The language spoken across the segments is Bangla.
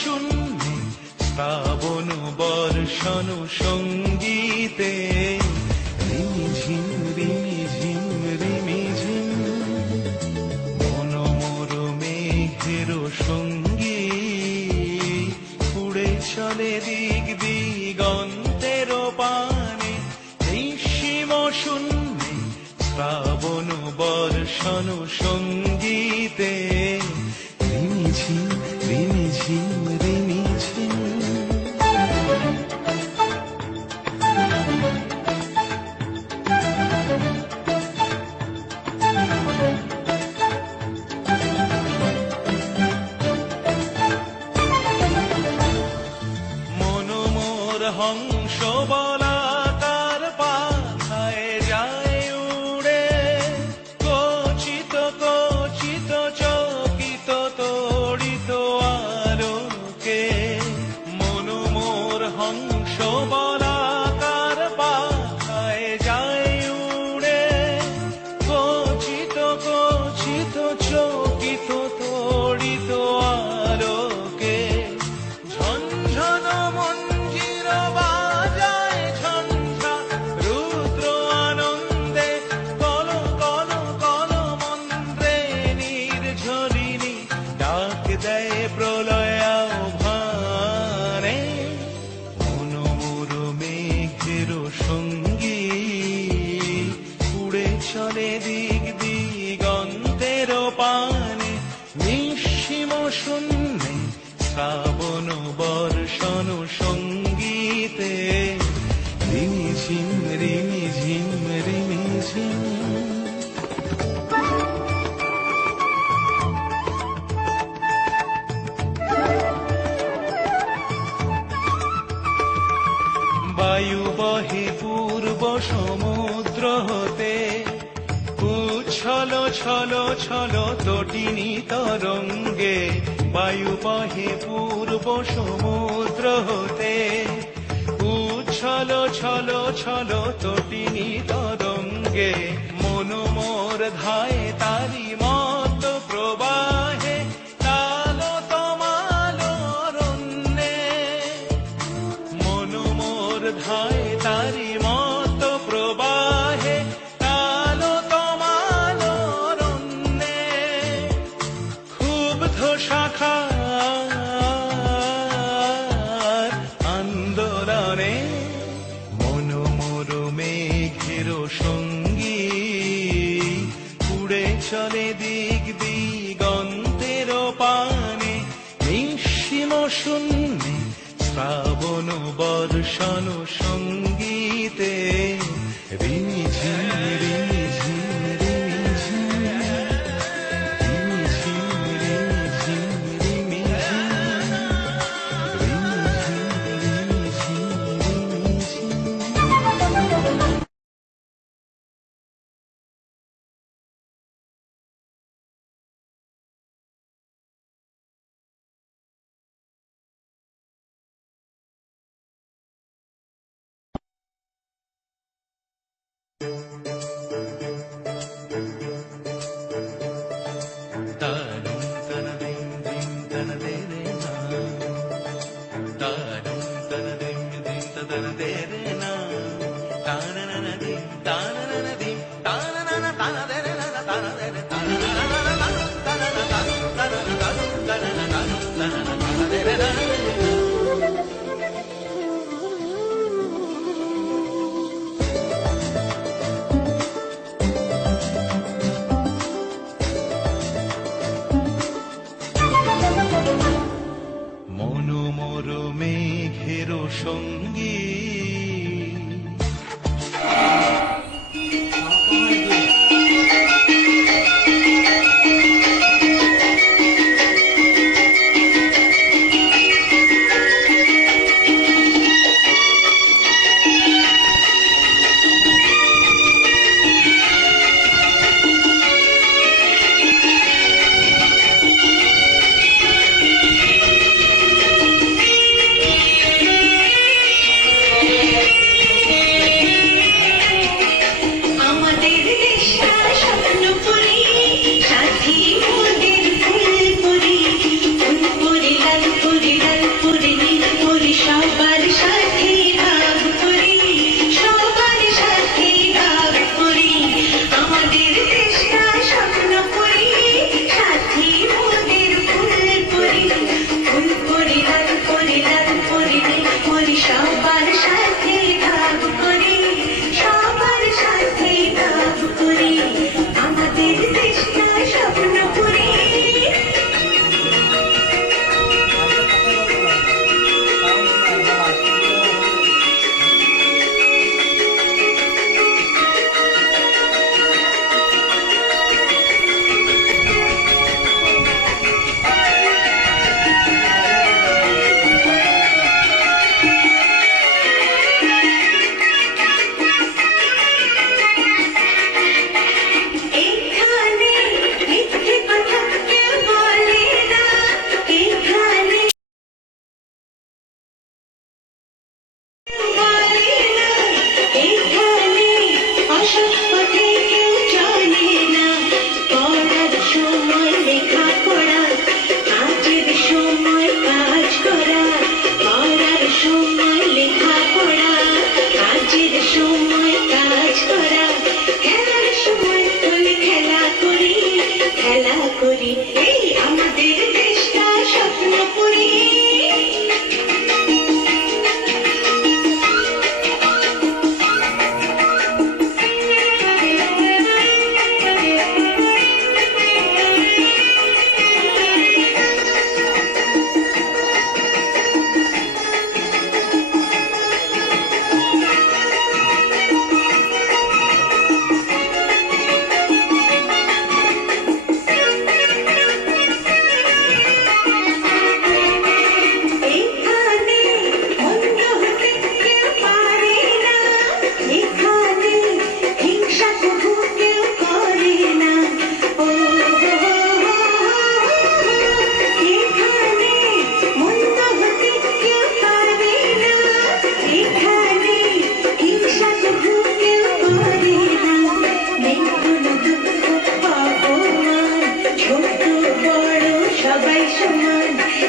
শূন্যে শ্রাবণ বর্ষণ সঙ্গীতে রিমিঝিম রিমিঝিম রিমিঝিম মন মোর মেঘের সঙ্গী উড়ে চলে দিক দিগন্তের পানে নিঃসীম শূন্যে শ্রাবণ বর্ষণ সঙ্গীতে রিমিঝিম রিমিঝিম রিমিঝিম মন মোর হংস বলাকার পাখায় যায় উড়ে কচিত কচিত চকিত তড়িত আলোকে মন মোর হংস বলাকার পাখায় যায় উড়ে কচিত কচিত চকিত তড়িত আলোকে ঝনঝন মঞ্জির বাজায় ঝঞ্ঝা রুদ্র আনন্দে কল কল কল মন্ত্রে নির্ঝরিণী ডাক দেয় প্রলয় আহ্বানে মন মোর মেঘের সঙ্গী উড়ে চলে দিক দিগন্তের পানে নিঃসীম শূন্যে শ্রাবণ বর্ষণ সঙ্গীতে রিমিঝিম রিমিঝিম রিমিঝিম বায়ু বহে পূর্ব সমুদ্র হতে উচ্ছল ছল ছল তটিনী তরঙ্গে বায়ু বহে পূর্ব সমুদ্র হতে উচ্ছল ছল ছল তটিনী তরঙ্গে মন মোর ধায় তারি মত প্রবাহে তাল তমাল অরণ্যে মন মোর ধায় তারি মত প্রবাহে তাল তমাল অরণ্যে ক্ষুব্ধ শাখার আন্দোলনে মন মোর মেঘের সঙ্গী উড়ে চলে দিক দিগন্তের পানে নিঃসীম শূন্যে শ্রাবণ বর্ষণ সঙ্গীতে রিমিঝিম রিমিঝিম রিমিঝিম রিমিঝিম রিমিঝিম রিমিঝিম রিমিঝিম রিমিঝিম রিমিঝিম তারুম তন দিম দিম তন দে রে না তারুম তন দিম দিম তন দে রে না তাননন দিম তাননন দিম তাননন তান দে রে না তান দে রে তাননন তাননন তাননন তাননন তান দে রে না মন মোর মেঘের সঙ্গী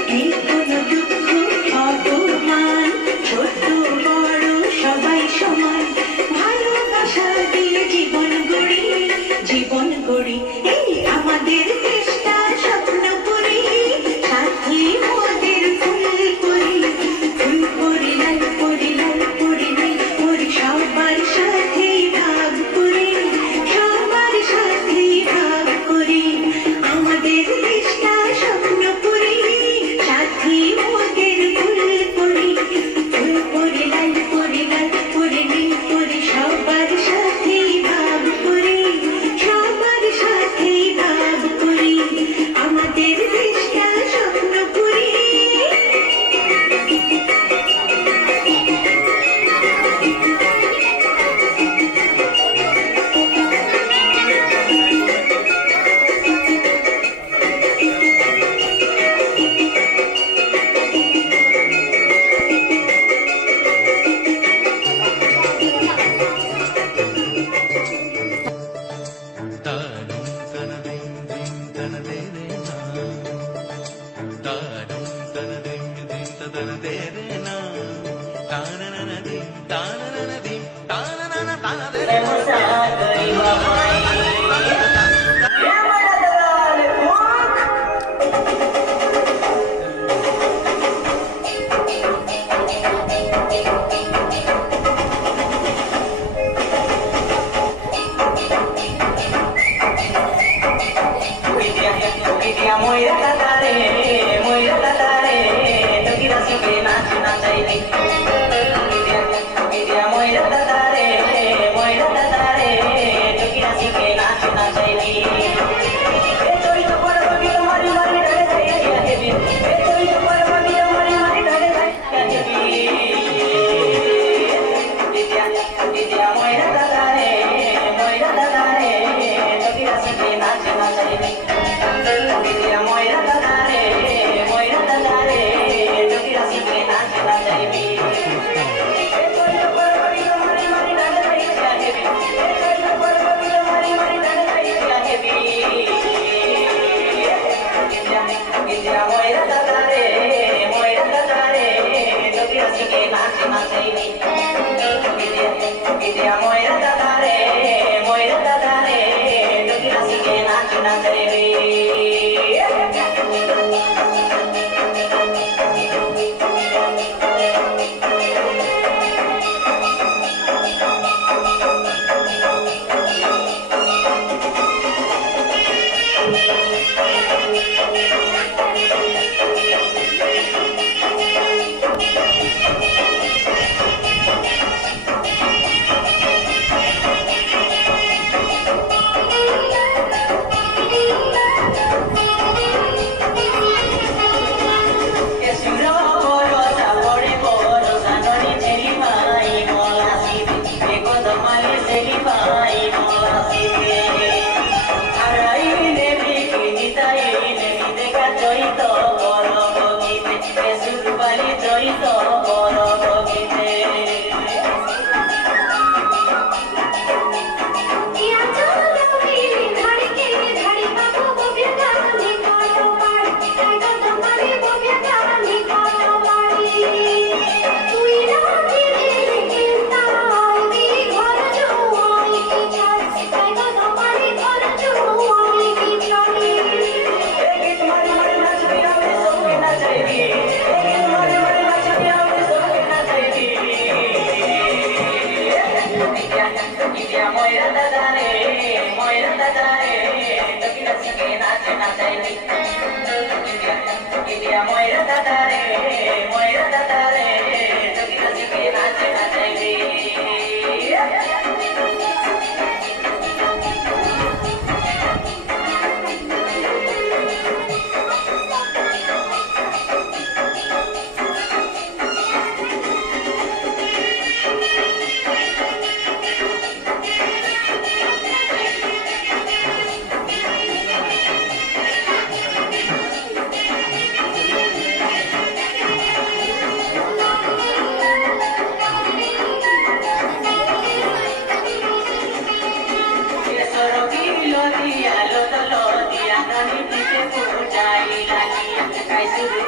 নেই কোনো দুঃখ অপমান, ছোট বড় সবাই সমান, ভালোবাসা দিয়ে জীবন গড়ি, জীবন গড়ি, এই আমাদের চেষ্টা স্বপ্ন করি, সাথী মোদের ফুল করি, ফুল করি লাল করি লাল করি নীল করি, সবার সাথেই ভাগ করি, সবার সাথেই ভাগ করি, আমাদের চেষ্টা স্বপ্ন করি, সাথী মোদের ফুল করি, ফুল করি লাল করি নীল করি, সবার সাথেই ভাগ করি, সবার সাথেই ভাগ করি, আমাদের চেষ্টা স্বপ্ন করি। தாடும் தனதிம் திம் தனதேரேனா தாடும் தனதிம் திம் தனதேரேனா தானனனதிம் தானனனதிம் தானனன தானதேரேனா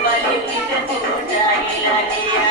বালি পিঠে ফুটাই লাগিয়া